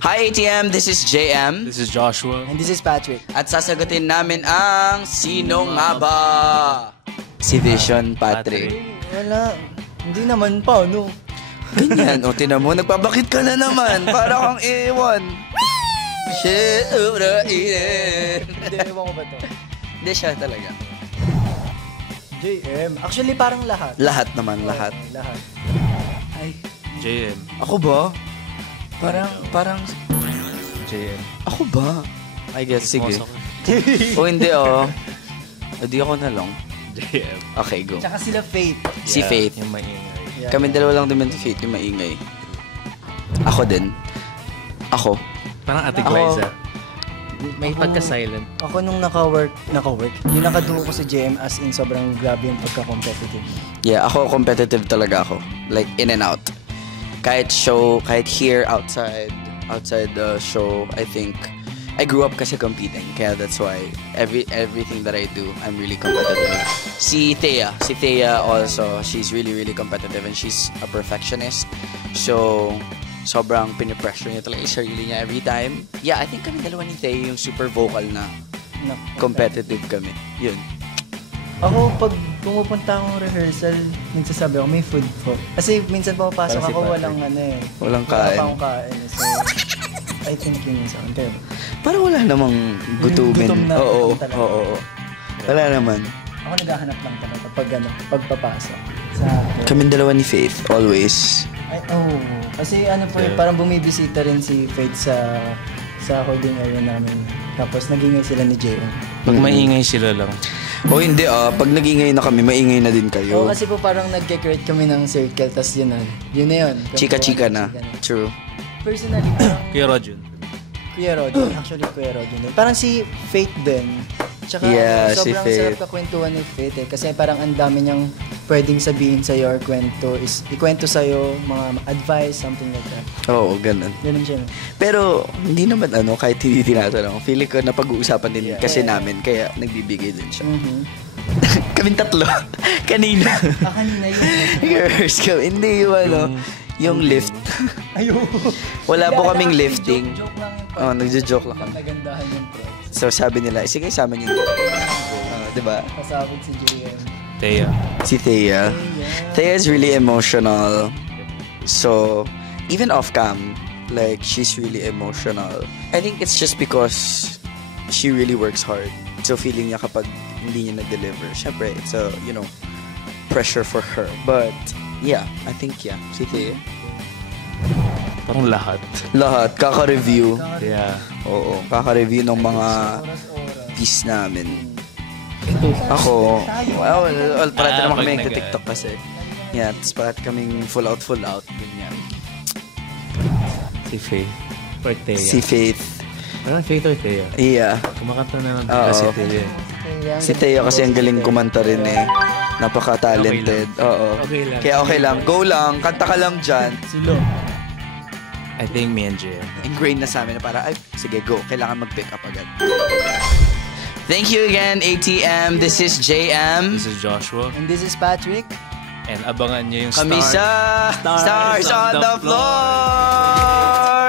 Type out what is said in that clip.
Hi ATM, this is JM. This is Joshua. And this is Patrick. At sasagutin namin ang Sino Nga Ba? Si Vision Patrick. Wala. Hindi naman pa, no? Ganyan, o tinan mo, nagpabakit ka na naman. Para kang ewan. Shit, urainin. Hindi, ewan ko ba to? Hindi siya talaga. JM. Actually, parang lahat. Lahat naman, lahat. Lahat. Ay, JM. ako ba? Parang... JM. Ako ba? I guess, sige. Sige. O hindi, oh. Hindi ako na lang. JM. Okay, go. Tsaka sila Faith. Si Faith. Yung maingay. Yeah. Kami dalawa lang naman si Faith, yung maingay. Ako din. Ako. Parang Ate Ako- Glyza. May pagka-silent. Ako nung naka-work, yung nakaduo ko sa JM as in sobrang grabe yung pagka-competitive. Yeah, ako competitive talaga ako. Like, in and out. Kahit show, kahit here, outside the show, I think, I grew up kasi competing. Kaya that's why, everything that I do, I'm really competitive. Si Thea also, she's really, really competitive and she's a perfectionist. So, sobrang pinipressure niya talaga yung sarili niya every time. Yeah, I think kami dalawa ni Thea yung super vocal na competitive kami. Yun. Ako, pag pumupunta akong rehearsal, nagsasabi ako, may food po. Kasi minsan pumapasok Parang si ako, Patrick. walang ano eh. Walang Wala kain. pa akong kain. So, I think yun yung sa akin. Kayo. Parang wala namang gutumin. Gutom na Oo. talaga. Wala naman. Ako naghahanap lang talaga pagpapasok. Sa Kaming dalawa ni Faith, always. Ay, kasi ano po, parang bumibisita rin si Faith sa holding area namin. Tapos nagingay sila ni JM. Pag maingay sila lang. O hindi pag nagingay na kami, maingay na din kayo. Oo, kasi po parang nagke-create kami ng circle, tas yun na. Yun na yun. Chika-chika na. True. Personally, parang Kuya Rojun. Kuya Rodon. Actually, Kuya Rodon din. Parang si Faith din. Tsaka Yeah, si sobrang Faith. sarap kakwentuhan ni Faith eh. Kasi parang ang dami niyang pwedeng sabihin sa'yo or ikwento sa'yo, mga advice, something like that. Oo, ganun. Ganun siya. Pero, hindi naman kahit hindi tinatanong. Feeling ko na pag-uusapan din kasi Yeah. namin, kaya nagbibigay din siya. Mm-hmm. Kaming tatlo. Kanina. Kanina yun. Girls, hindi yung lift. Ayaw. Wala po kaming lifting. Joke lang yun. Oh, nagjo-joke lang kami. Nagandahan yung pro. So, sabi nila, sige, sama niyo. Diba? Kasabog si JM. Thea. Si Thea. Thea is really emotional. So, even off-cam, like, she's really emotional. I think it's just because she really works hard. So, feeling niya kapag hindi niya na-deliver, syempre, it's a, pressure for her. But, yeah, I think, si Thea. Parang lahat. Lahat, kaka-review. Yeah. Oo, kaka-review ng mga piece namin. Ako, parati naman kami nagka-TikTok kasi. Yeah, tapos parati kaming full out. Ganyan. Si Faith. Or Thea. Si Faith. Parang Faith or Thea. Yeah. Kumakanta na lang Oo. si Thea. Si Thea kasi ang galing kumanta rin eh. Napaka-talented. Oo. Okay lang. Kaya okay lang. Go lang. Kanta ka lang dyan. Silo. I think me and Jay. Ingrained na sa amin na para, ay, sige, go. Kailangan mag-pick up agad. Thank you again, ATM. This is JM. This is Joshua. And this is Patrick. And abangan nyo yung Kami sa Stars on the Floor!